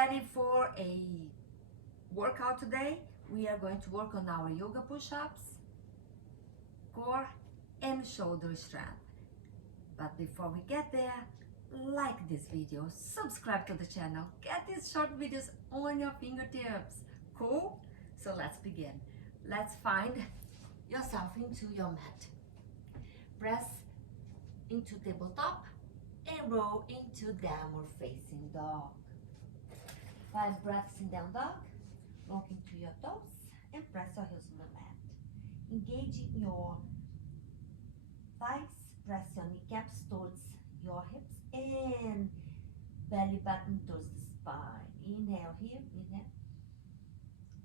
ready for a workout today? We are going to work on our yoga push-ups, core and shoulder strength. But before we get there, like this video, subscribe to the channel, get these short videos on your fingertips. Cool? So let's begin. Let's find yourself into your mat. Press into tabletop and roll into downward facing dog. 5 breaths in down dog. Look into your toes and press your heels on the mat. Engaging your thighs, press your kneecaps towards your hips and belly button towards the spine. Inhale here, inhale.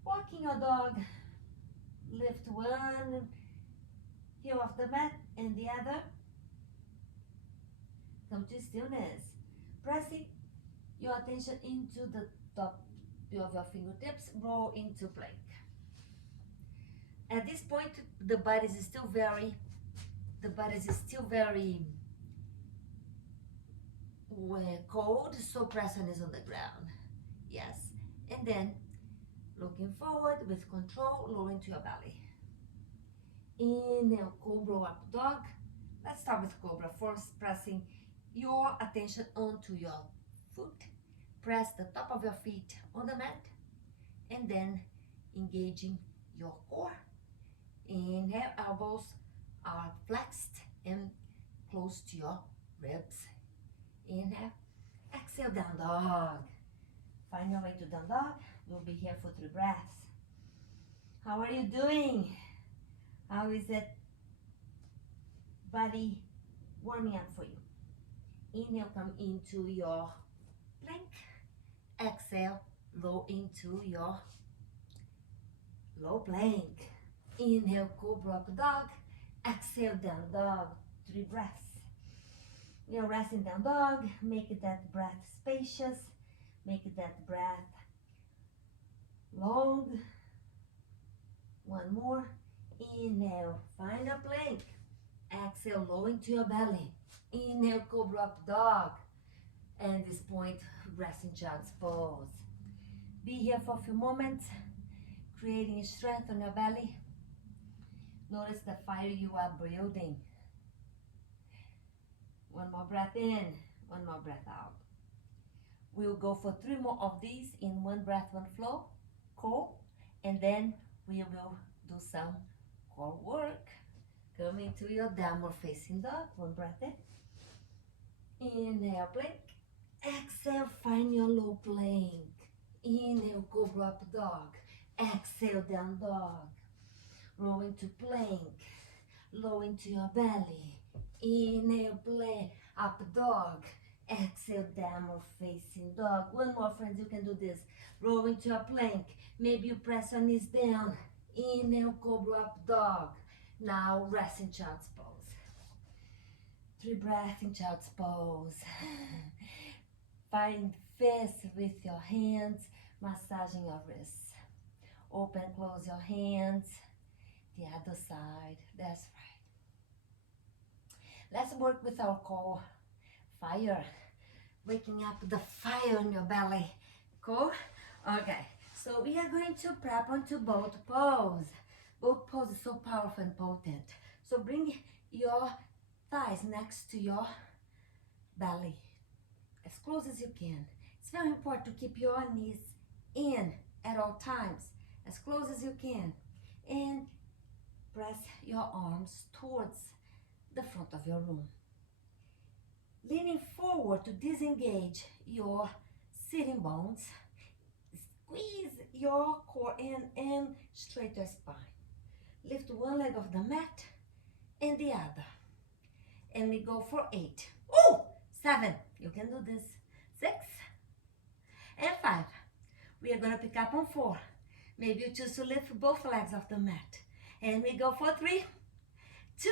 Walking your dog, lift one heel off the mat and the other. Come to stillness. Pressing your attention into the top of your fingertips, roll into plank. At this point, the body is still very cold, so pressing is on the ground. Yes. And then looking forward with control, lower into your belly. Inhale, cobra up dog. Let's start with cobra. First, pressing your attention onto your foot. Press the top of your feet on the mat and then engaging your core. Inhale, elbows are flexed and close to your ribs. Inhale, exhale, down dog. Find your way to down dog. We'll be here for 3 breaths. How are you doing? How is that body warming up for you? Inhale, come into your plank. Exhale, low into your low plank. Inhale, cobra up dog. Exhale, down dog. 3 breaths. You're resting down dog. Make that breath spacious. Make that breath long. One more. Inhale, find a plank. Exhale, low into your belly. Inhale, cobra up dog. And this point, resting child's pose. Be here for a few moments, creating strength on your belly. Notice the fire you are building. One more breath in, one more breath out. We'll go for 3 more of these in 1 breath, 1 flow, core, and then we will do some core work. Come into your downward facing dog. 1 breath in. Inhale, plank. Exhale, find your low plank. Inhale, cobra up dog. Exhale, down dog. Roll into plank. Low into your belly. Inhale, plank, up dog. Exhale, downward facing dog. 1 more, friends, you can do this. Roll into a plank. Maybe you press your knees down. Inhale, cobra up dog. Now rest in child's pose. 3 breaths in child's pose. Find fist with your hands, massaging your wrists. Open, close your hands. The other side. That's right. Let's work with our core. Fire. Waking up the fire in your belly. Cool? Okay. So we are going to prep onto both pose. Both poses so powerful and potent. So bring your thighs next to your belly, as close as you can. It's very important to keep your knees in at all times, as close as you can. And press your arms towards the front of your room. Leaning forward to disengage your sitting bones. Squeeze your core in and straight your spine. Lift 1 leg off the mat and the other. And we go for 8. Oh, 7. You can do this. 6 and 5. We are going to pick up on 4. Maybe you choose to lift both legs off the mat. And we go for 3, 2.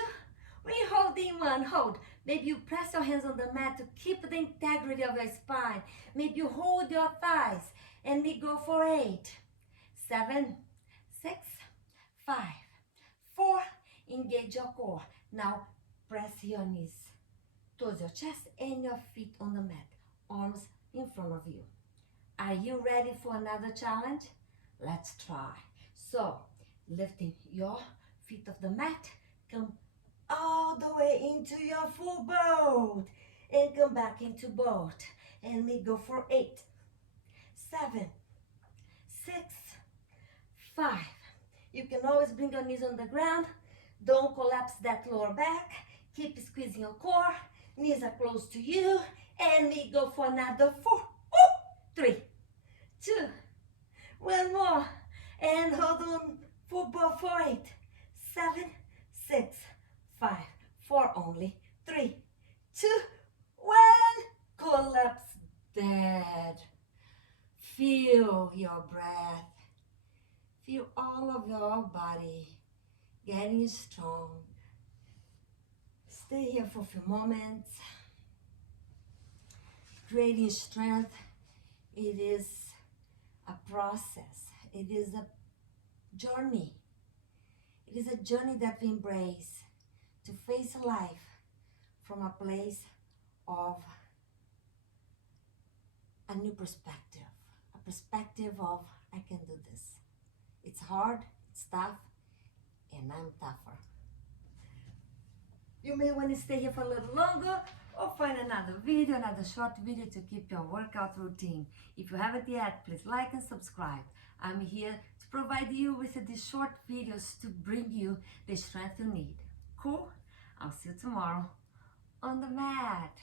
We hold in 1. Hold. Maybe you press your hands on the mat to keep the integrity of your spine. Maybe you hold your thighs. And we go for 8, 7, 6, 5, 4. Engage your core. Now press your knees towards your chest and your feet on the mat. Arms in front of you. Are you ready for another challenge? Let's try. So, lifting your feet off the mat, come all the way into your full boat and come back into boat. And we go for 8, 7, 6, 5. You can always bring your knees on the ground. Don't collapse that lower back. Keep squeezing your core. Knees are close to you. And we go for another 4, 3, 2, 1 more. And hold on for both for 8, 7, 6, 5, 4 only. 3, 2, 1. Collapse dead. Feel your breath. Feel all of your body getting strong. Stay here for a few moments. Creating strength, it is a process. It is a journey. It is a journey that we embrace to face life from a place of a new perspective. A perspective of, I can do this. It's hard, it's tough, and I'm tougher. You may want to stay here for a little longer or find another video, another short video to keep your workout routine. If you haven't yet, please like and subscribe. I'm here to provide you with these short videos to bring you the strength you need. Cool? I'll see you tomorrow on the mat.